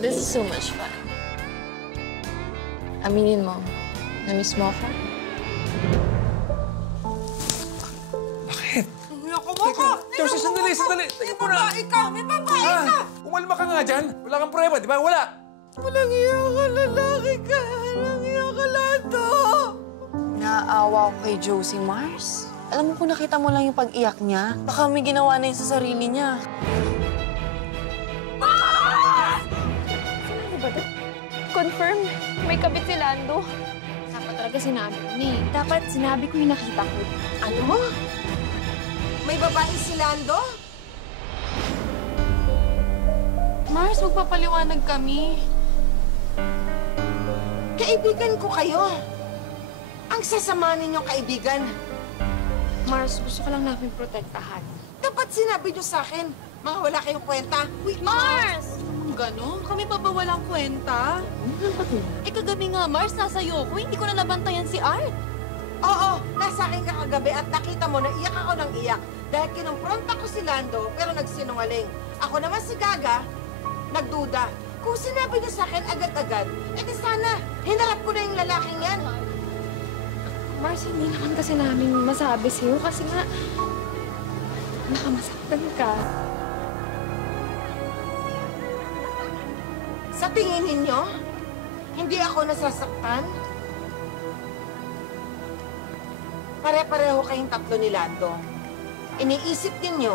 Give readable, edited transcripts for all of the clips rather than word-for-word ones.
This is so much fun. Aminin mo, na-miss mo ako? Bakit? Naku mo ko! Josie, sandali! May babae ka! May babae ka! Umalma ka nga dyan. Wala kang prueba, di ba? Wala. Walang iya ka, lalaki ka. Walang iya ka, Lando. Naaawa ko kay Josie, Mars. Alam mo kung nakita mo lang yung pag-iyak niya, baka may ginawa na yun sa sarili niya. Confirm, may kabit si Lando. Dapat talaga sinabi ko ni. Dapat sinabi ko yung nakita ko. Ano? May babae si Lando? Mars, magpapaliwanag kami. Kaibigan ko kayo. Ang sasama ninyong kaibigan. Mars, gusto ko lang namin protektahan. Dapat sinabi niyo sa akin, mga wala kayong kwenta. Wait, Mars! Ganon? Kami pa ba walang kwenta? Eh kagabi nga, Mars, nasa Yoko. Hindi ko na nabantayan si Art. Oo, nasa akin ka kagabi at nakita mo na iyak ako ng iyak dahil kinumpronta ko si Lando pero nagsinungaling. Ako naman si Gaga, nagduda. Kung sinabi niyo sa akin agad-agad, di sana hinarap ko na yung lalaking yan. Mars, hindi naman kasi namin masabi sa'yo kasi nga nakamasaktan ka. Sa tingin ninyo, hindi ako nasasaktan? Pare-pareho kayong tatlo ni Lando. Iniisip ninyo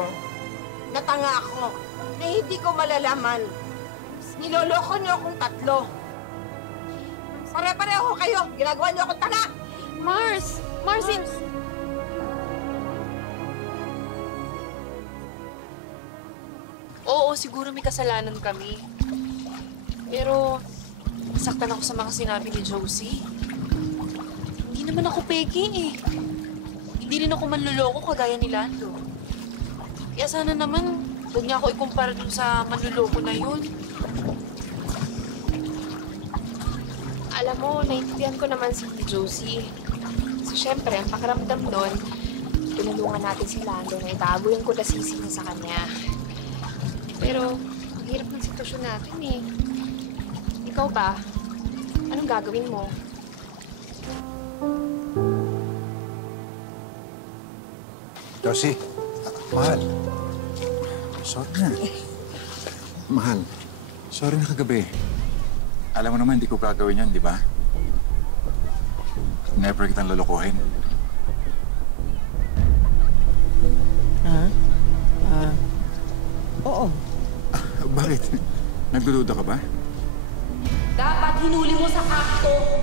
na tanga ako, na hindi ko malalaman. Niloloko niyo akong tatlo. Pare-pareho kayo, ginagawa niyo akong tanga! Mars! Mars! Oo, siguro may kasalanan kami. Pero, nasaktan ako sa mga sinabi ni Josie. Hindi naman ako peke eh. Hindi rin ako manluloko kagaya ni Lando. Kaya sana naman, huwag niya ako ikumpara dun sa manluloko na yun. Alam mo, naiintindihan ko naman si Josie. So, syempre, ang pakiramdam doon, tinulungan natin si Lando na itago yung kulasisi niya sa kanya. Pero, ang hirap ng sitwasyon natin eh. Ikaw ba? Anong gagawin mo? Josie, mahal. Sorry na. Mahal, sorry na kagabi. Alam mo naman, hindi ko gagawin yan, di ba? Never kitang lulukuhin. Oo. Bakit? Nagdududa ka ba? Dapat hinuli mo sa akto.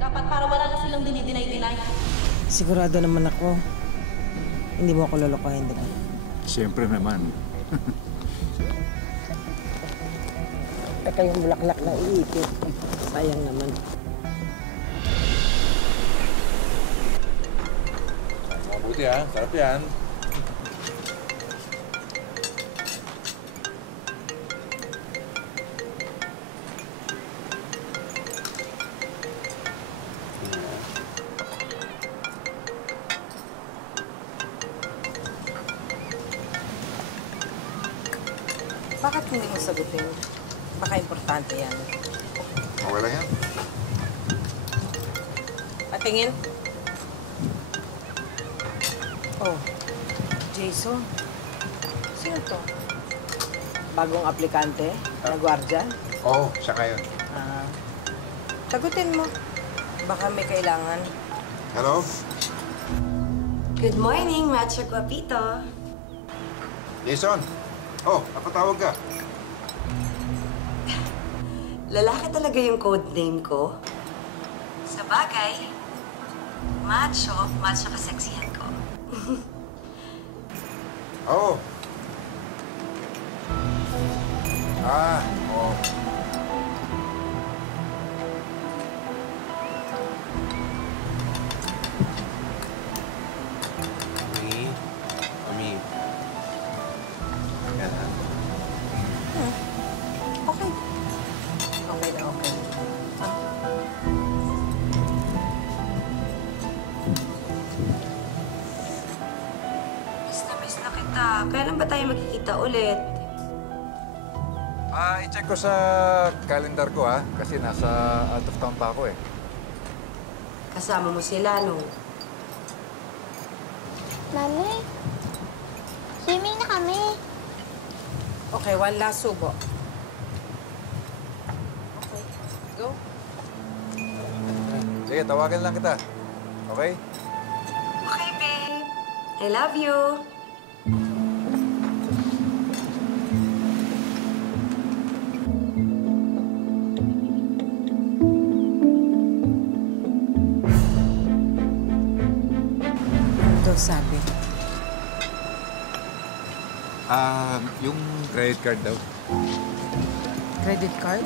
Dapat para wala na silang dinidinay-dinay. Sigurado naman ako. Hindi mo ako lolokohin, di ba? Siyempre naman. Teka yung bulaklak na iipit. Sayang naman. Mabuti ha, sarap yan. Bakit hindi mo sagutin? Baka importante yan. Okay lang yan. Patingin. Oh, Jason. Sino to? Bagong aplikante? Na gwardya? Oo, siya kayo. Sagutin mo. Baka may kailangan. Hello? Good morning, Macho Guapito. Jason? Oh, napatawag ka. Lalaki talaga yung code name ko. Sa bagay, macho kaseksihan ko. Oo. Oo. Mami. Yan ha. Okay. Okay na, okay. Miss na kita. Kailan ba tayo magkikita ulit? I-check ko sa calendar ko, ha? Kasi nasa out of town pa ako, eh. Kasama mo sila, no? Mami, swimming na kami. Okay, one last subo. Okay, go. Sige, tawagan lang kita. Okay? Okay, babe. I love you. Ano sabi? Yung credit card daw. Credit card?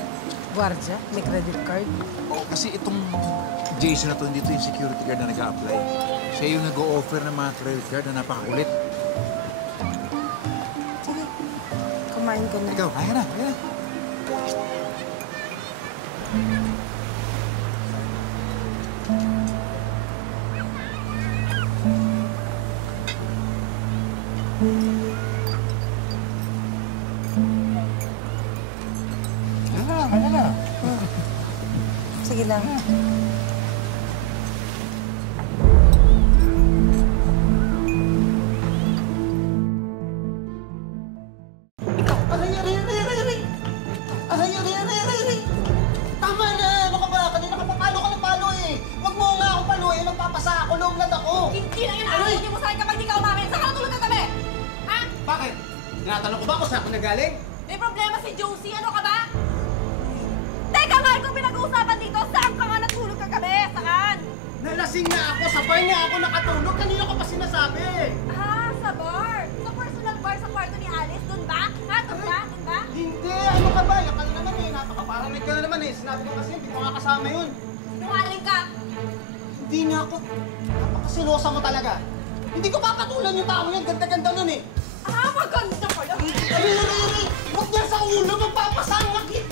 Guardia? May credit card? Oo, kasi itong Jason na to, hindi to yung security guard na nag-a-apply. Siya yung nag-o-offer ng mga credit card na napakakulit. Sige. Kumain ka na. Ikaw, kaya na, kaya na. Kaya na. Sige lang. Tama na! Ano ka ba? Kanina ka papalo ka ng palo eh! Huwag mo nga ako paluin, magpapasa ako, lumlad ako! Hindi na yun ang hindi mo sa akin kapag di ka umamin. Saan ka natulog kagabi? Ha? Bakit? Tinatanong ko ba kung saan ako nagaling? May problema si Josie. Ano ka ba? Teka nga, ikaw pinag-uusapan dito. Saan ka nga natulog kagabi? Saan? Nalasing nga ako, sa bar nga ako nakatulog, kanina ko pa sinasabi! Ah, sa bar. Sa personal bar sa kwarto ni Alice. Doon ba? Ha? Doon ba? Doon ba? Hindi! Ano ka ba? Yakal naman eh, napakaparanoid ka na naman eh. Sinabi ko kasi, hindi ko nga kasama yun. Sinungaling ka. Hindi nga ako. Napakasilosa mo talaga. Hindi ko papatulan yung tao yan, ganda-ganda nun eh. Ah, maganda pala. Ay! Huwag niya sa ulo, magpapasang lakit!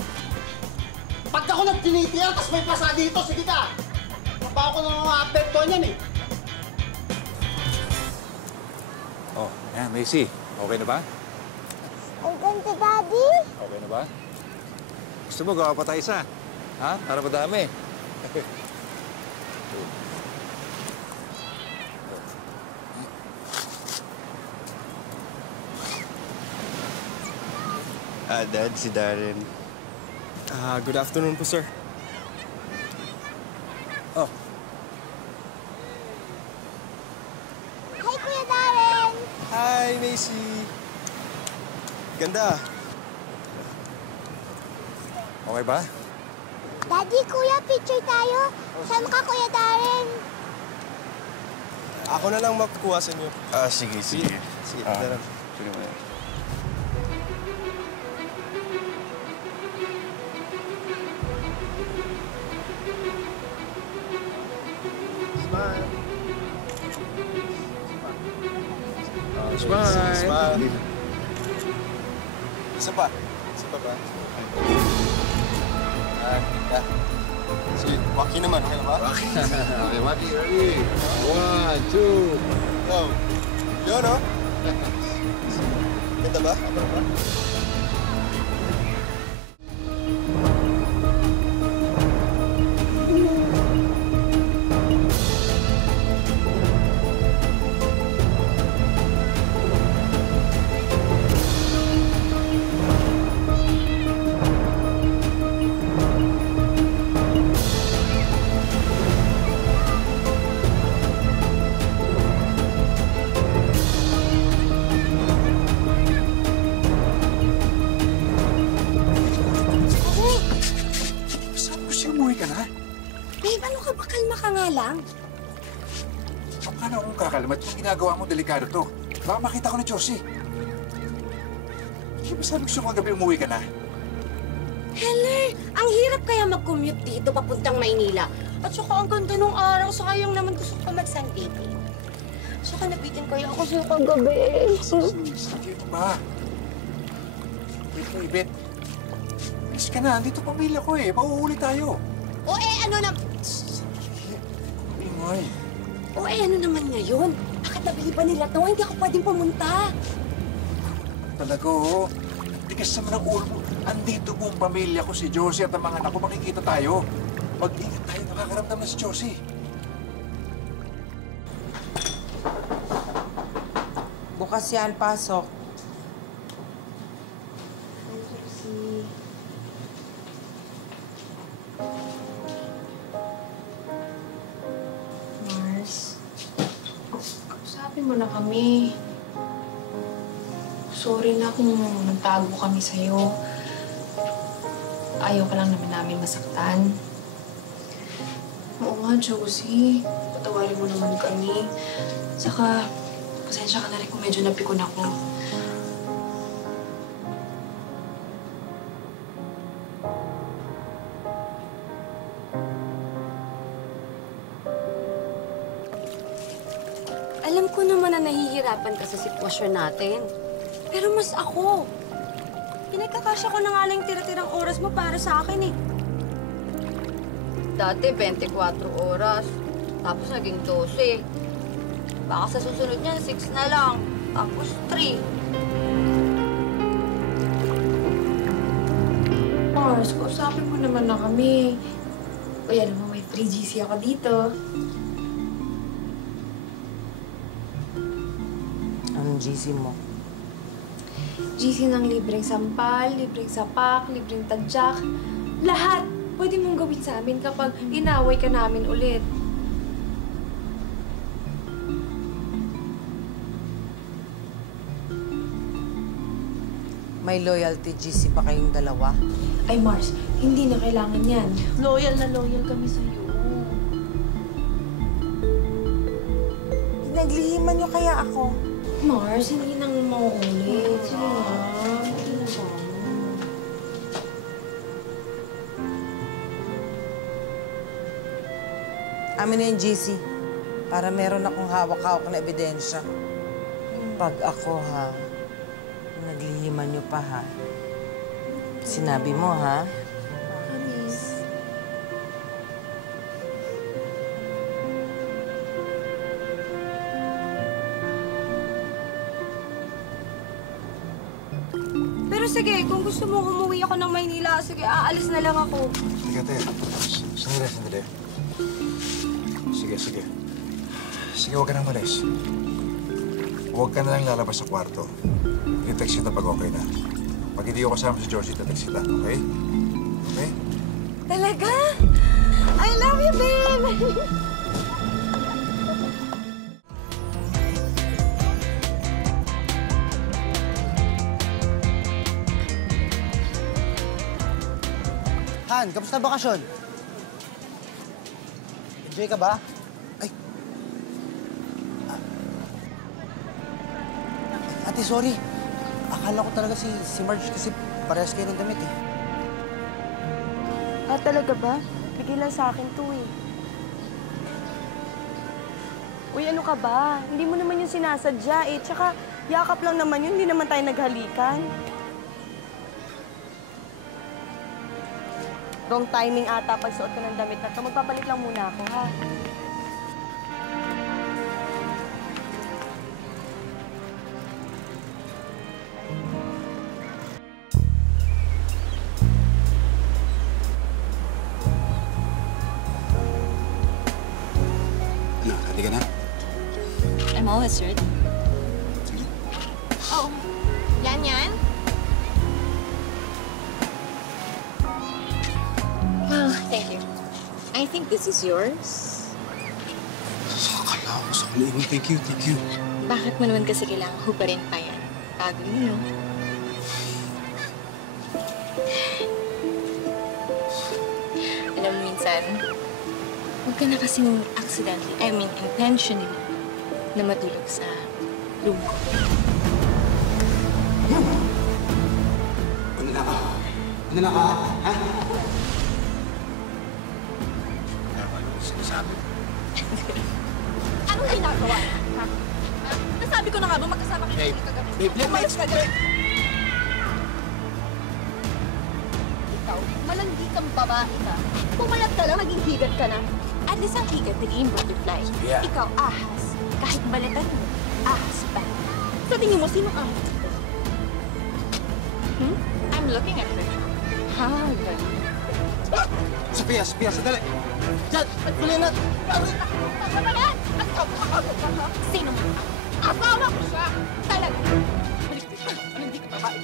Pag ako nagtinitiyan, tapos may pasa dito, sige ka! Maba ako ng mga apektuhan yan eh. Oh, yan, Macy. Okay na ba? Ang ganda, Daddy. Okay na ba? Gusto mo, gawa pa tayo isa? Ha? Para madami. Dad, si Darren. Good afternoon po, sir. Oh, Hi, Kuya Darren. Hi, Macy. Ganda. okay ba? Daddy, Kuya, picture tayo. Saan ka, Kuya Darren? Ako na lang magkukuha sa inyo. Sige, sige. Sige, Darren. Sige mo yan. Smile. Smile. Smile. Isa pa. Isa pa ba? Ganda. Sige, waki naman. Okay na ba? Okay, Maki, ready? 1, 2. Go. Yun, no? Ganda ba? Abra ba? Saan mo siya umuwi ka na? Babe, ano ka ba? Kalma ka nga lang. Paano akong kakalamat kung ginagawa mo delikado to? Baka makita ko ni Josie. Di ba sabi ko siya kagabi umuwi ka na? Heller, ang hirap kaya mag-commute dito papuntang Maynila. At saka ang ganda nung araw, sayang naman gusto ko mag-sunbathing. Saka nabitin kaya ako sa'yo kagabi. Sige pa ba? Wait. Miss ka na, andito pamilya ko eh. Mauuli tayo. O ano na... Ingay. ano naman ngayon? Bakit nabili ba nila to? Hindi ako pwedeng pumunta. Talaga oh. Tigas naman ang ulo mo. Andito buong pamilya ko, si Josie at ang mga anak ko. Makikita tayo. Mag-ingat tayo, nakakaramdam na si Josie. Bukas yan, pasok. Mars, kausapin mo na kami. Sorry na kung nagtago kami sa'yo. Ayaw ka lang naman namin masaktan. Oo nga, Josie. Patawarin mo naman kami. Saka, pasensya ka na rin kung medyo napikon ako. Alam ko naman na nahihirapan ka sa sitwasyon natin. Pero mas ako. Pinagkakasya ko na nga lang yung tira-tirang oras mo para sa akin eh. Dati 24 oras, tapos naging 12. Baka sa susunod niyan, 6 na lang, tapos 3. Mars, kausapin mo naman na kami. Kaya naman may free GC ako dito. Anong GC mo? GC ng libreng sampal, libreng sapak, libreng tadyak. Lahat pwede mong gawin sa amin kapag inaway ka namin ulit. May loyalty GC pa kayong dalawa? Ay, Mars, hindi na kailangan yan. Loyal na loyal kami sa'yo. Naglihiman niyo kaya ako? Mars, hindi nang mauulit. Sige na. Hindi na ba? Amin na yung GC. Para meron akong hawak-hawak na ebidensya. Pag ako, ha, naglihiman niyo pa, ha? Sinabi mo, ha? Promise. Pero sige, kung gusto mo umuwi ako ng Maynila, sige, aalis na lang ako. Sige, ate. Sandali, sandali. Sige, sige. Sige, huwag ka nang malis. Huwag ka na lang lalabas sa kwarto. I-text kita pag okay na. Pag hindi ko kasama si Josie, ita-text kita, okay? Okay? Talaga? I love you, babe! Han, kamusta bakasyon? Enjoy ka ba? Ay. Ate, sorry. Akala ko talaga si Marge kasi parehas kayo ng damit eh. Ah, talaga ba? Bigay lang sa akin to eh. Uy, ano ka ba? Hindi mo naman yung sinasadya eh. Tsaka, yakap lang naman yun. Hindi naman tayo naghalikan. Wrong timing ata pagsuot ko ng damit na to. Magpapalit lang muna ako, ha? Ano, halika na. I'm always ready. Sige. Oh, yan. Well, thank you. I think this is yours. Akala ko sa kulihin. Thank you, thank you. Bakit mo naman kasi kailangan hubarin pa yan? Bago mo, no? Alam mo, minsan, huwag ka na kasing intentionally, na matulog sa room ko. Ano na ka? Ano na ka? Ha? Sinasabi. Anong ginagawa? Ha? Nasabi ko na nga ba magkasama kayo kagabi? Umayos ka dyan! Ikaw, malandi kang babae ka. Pumalat ka lang, naging higat ka na. At least ang higat, naging butterfly. Yeah. Ikaw, ahas. Kahit balatan mo, ahas pa. Sa tingin mo, sino ahas? I'm looking at her. Sophia, sandali! Diyan! Nagpuli na! Sino mo? Asawa ko siya! Talaga! Hindi ka babae.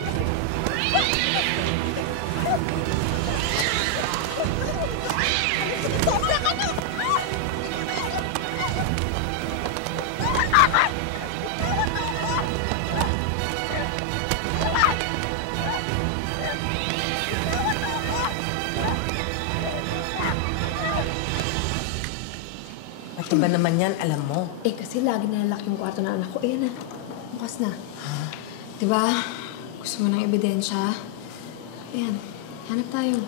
Sobra ka na! Pati ba naman yan, alam mo? Eh, kasi lagi nalalak yung kwarto ng anak ko. Ayan na. Bukas na. Diba? Gusto mo ng ebidensya? Ayan. Hanap tayo.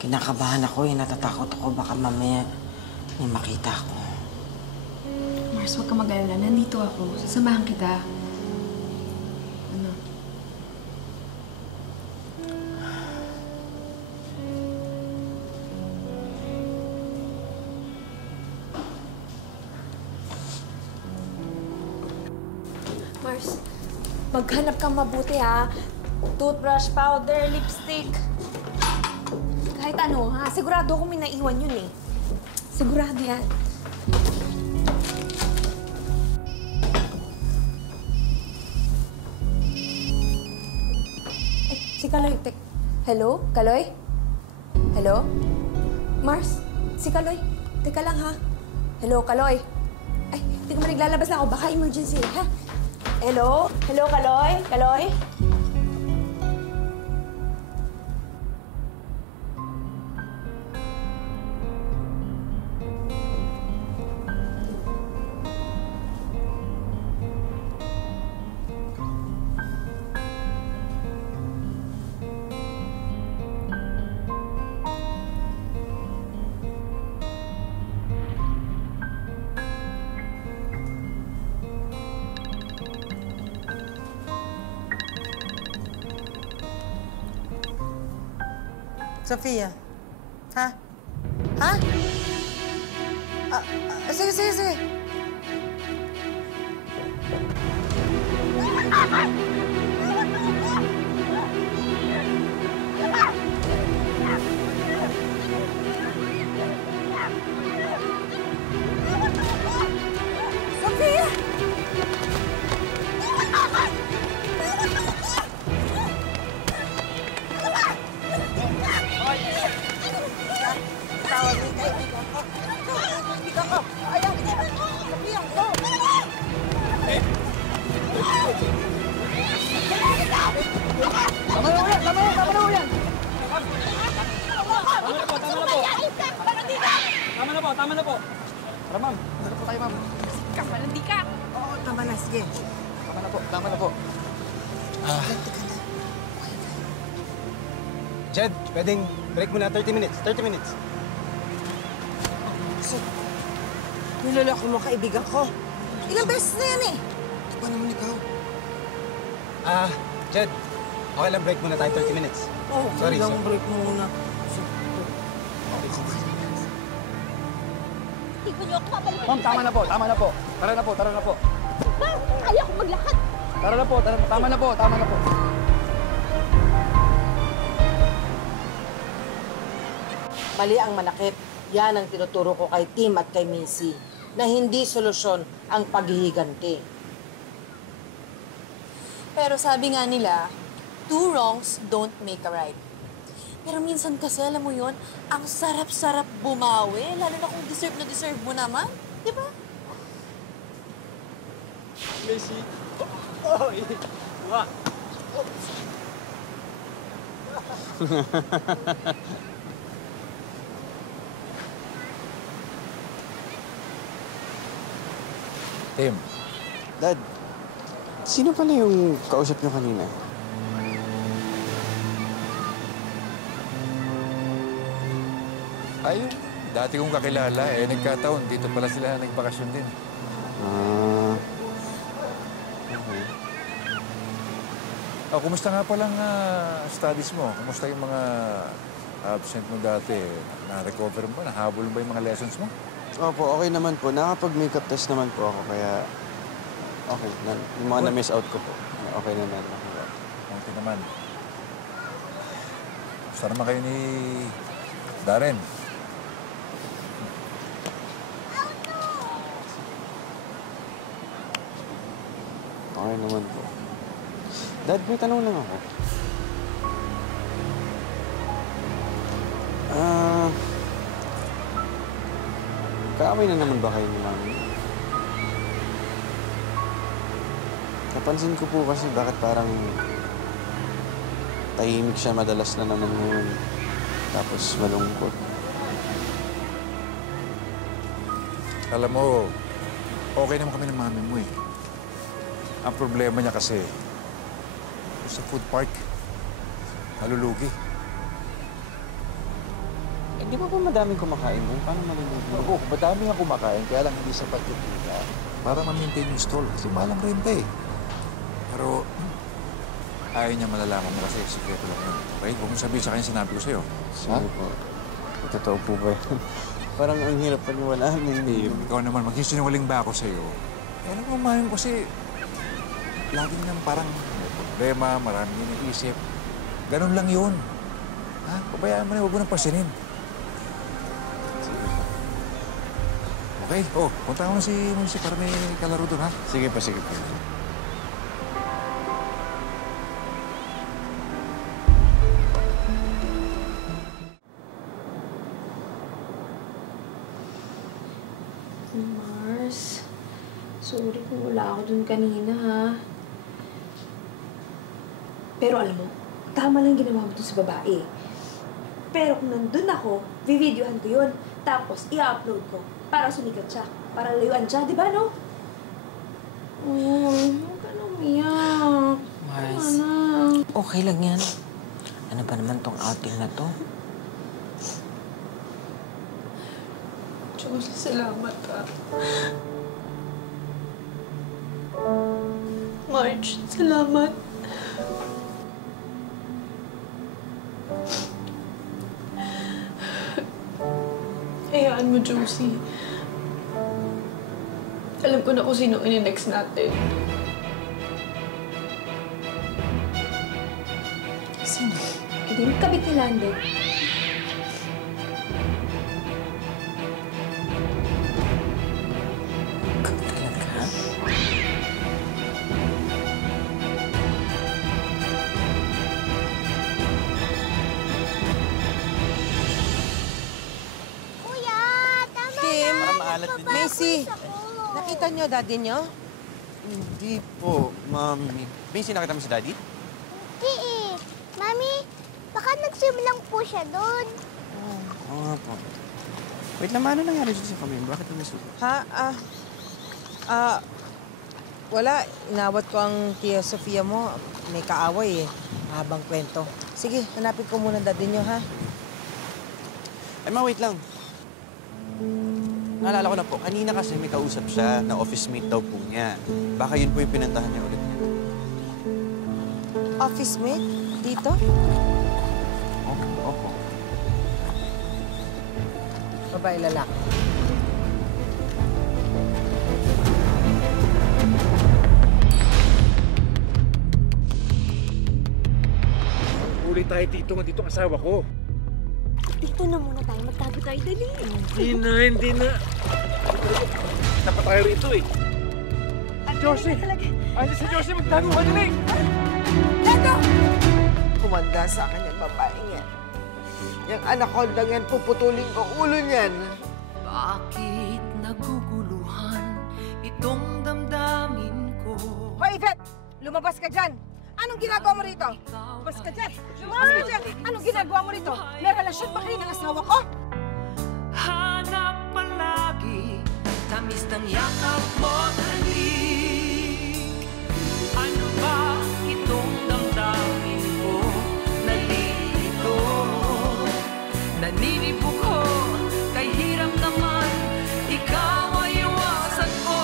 Kinakabahan ako eh. Natatakot ako. Baka mamaya may makita ako. Mars, huwag ka mag-alala. Nandito ako. Sasamahan kita. Ano? Mars, maghanap kang mabuti ha. Toothbrush, powder, lipstick. Kahit ano ha. Sigurado ako may naiwan yun eh. Sigurado yan. Ay, si Kaloy. Hello? Kaloy? Hello? Mars? Si Kaloy? Teka lang ha. Hello, Kaloy? Ay, hindi ko man naglalabas na ako. Baka emergency, ha? Hello? Hello, Kaloy? Kaloy? Sophia. Ha? Ha? Sige. Sophia! Tawag din kayo. Kaibigan ko. Ayan. Sophia, go! Tama na po. Tara, ma'am. Tara po tayo, ma'am. Kapalandi ka! Oo, tama na. Sige. Tama na po. Jed, pwedeng break muna 30 minutes. 30 minutes. Niloloko mo kaibigan ko. Ilang beses na yan eh. Di ba naman ikaw? Jed, okay lang break muna tayo 30 minutes. Oh, Sorry, ilang sir. break muna. Tignan niyo ako, babalik. Ma'am, tama na po. Tara na po. Ma'am, kaya ko maglakad. Tara na po. Tama na po. Mali ang manakit. Yan ang tinuturo ko kay Tim at kay Missy na hindi solusyon ang paghihiganti. Pero sabi nga nila, 2 wrongs don't make a right. Pero minsan kasi, alam mo yun, ang sarap-sarap bumawi, lalo na kung deserve na deserve mo naman. Di ba? Messi. Oh, wah. Tim, Dad, sino pala yung kausap niyo kanina? ayun. Dati kong kakilala, nagkataon. Dito pala sila nagbakasyon din. Okay. Kumusta nga palang studies mo? Kumusta yung mga absent mo dati? Na-recover mo ba? Nahabol mo ba yung mga lessons mo? Opo, okay naman po. Nakapag-makeup test naman po ako, kaya okay. Yung mga na-miss out ko po, okay naman. Kunti naman. Gusto Kamusta naman kayo ni Darren? Okay naman po. Dad, may tanong lang ako. Kaaway na naman ba kayo ni Mami? Napansin ko po kasi bakit parang tahimik siya madalas na naman ngayon. Tapos malungkot. Alam mo, okay naman kami ng mami mo eh. Ang problema niya kasi, sa food park, malulugi. Eh, di ba madaming kumakain doon? Paano malulugi? Oo, madami nga kumakain, kaya lang hindi sapat yung pila. Para ma-maintain yung stall, kasi malang renta eh. Pero, ayaw niya malalaman mo kasi sikreto lang yun. Okay? Huwag mong sabihin sa kanya sinabi ko sa'yo. Sige po. Totoo po ba yan? Parang ang hirap paniwalaan. Eh, ikaw naman, magsisinungaling ba ako sa'yo? Eh, alam mo, mami mo kasi, lagi nang parang may problema, maraming iniisip. Ganun lang yun. Ha? Pabayaan mo na, huwag mo nang pasinin. Okay? Oh, punta ko na si Monsi para may kalaro doon, ha? Sige pa, sige pa. Mars, sorry kung wala ako dun kanina, ha? Pero alam mo, tama lang ginawa mo dun sa babae. Pero kung nandun ako, videohan ko yun. Tapos, i-upload ko para sumikat siya. Para layuan siya, di ba, no? Huwag ka na umiyak. Mars, Ano? okay lang yan. Ano ba naman tong outing na to? Diyos, salamat, ha. Marge, salamat. Hayaan mo, Josie. Alam ko na kung sino ini-next natin. Sino? Hindi yung kabit ni Lando. Talaga? Kuya, tama Kim, na. maalat din. Macy, Ako. nakita niyo daddy niyo? Hindi po, Mami. Macy, nakita mo si Daddy? Hindi eh. Mami, baka nagsimulang po siya doon. Oo nga po. Wait lang, ano nangyari dito sa kami? Bakit kami suko? Wala. Inawat ko ang Tia Sofia mo. May kaaway eh. Habang kwento. Sige, hanapin ko muna daddy niyo, ha? Ay, wait lang. Naalala ko na po, kanina kasi may kausap siya na office mate daw po niya. Baka yun po yung pinuntahan niya ulit. Office mate? Dito? Opo. Babae, lalaki. Uli tayo dito, nandito ang asawa ko. Dito na muna tayo. Magtago tayo, dali. Hindi na. Dapat tayo rito eh. Josie! Andiyan si Josie, magtago ka dali! Lando! Kumanda sa akin yung babaeng yan. Yung anaconda yan, puputulin ko ulo niyan. Bakit naguguluhan itong damdamin ko? Hoy, Yvette! Lumabas ka dyan! Anong ginagawa mo rito? Lumabas ka dyan! Lumabas ka dyan! Anong ginagawa mo rito? May relasyon ba kayo ng asawa ko? Hanap palagi, tamis ng yakap mo't halik. Ano ba itong damdamin ko? Nalilito, naninibok ko, kay hirap naman, ikaw ay iwasan ko.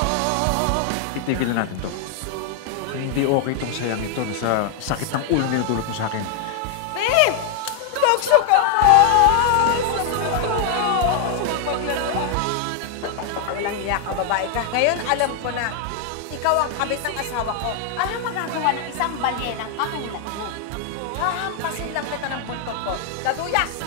Itigil na natin to. Hindi okay itong sayang ito na sa sakit ng ulo na tinutulot mo sa akin. Babe! Tukso ka po! Walang hiya ka, babae ka. Ngayon, alam ko na. Ikaw ang kabit ng asawa ko. Ano magagawa ng isang balyenang katulad mo? Hahampasin lang kita ng buntot ko. Daduyas!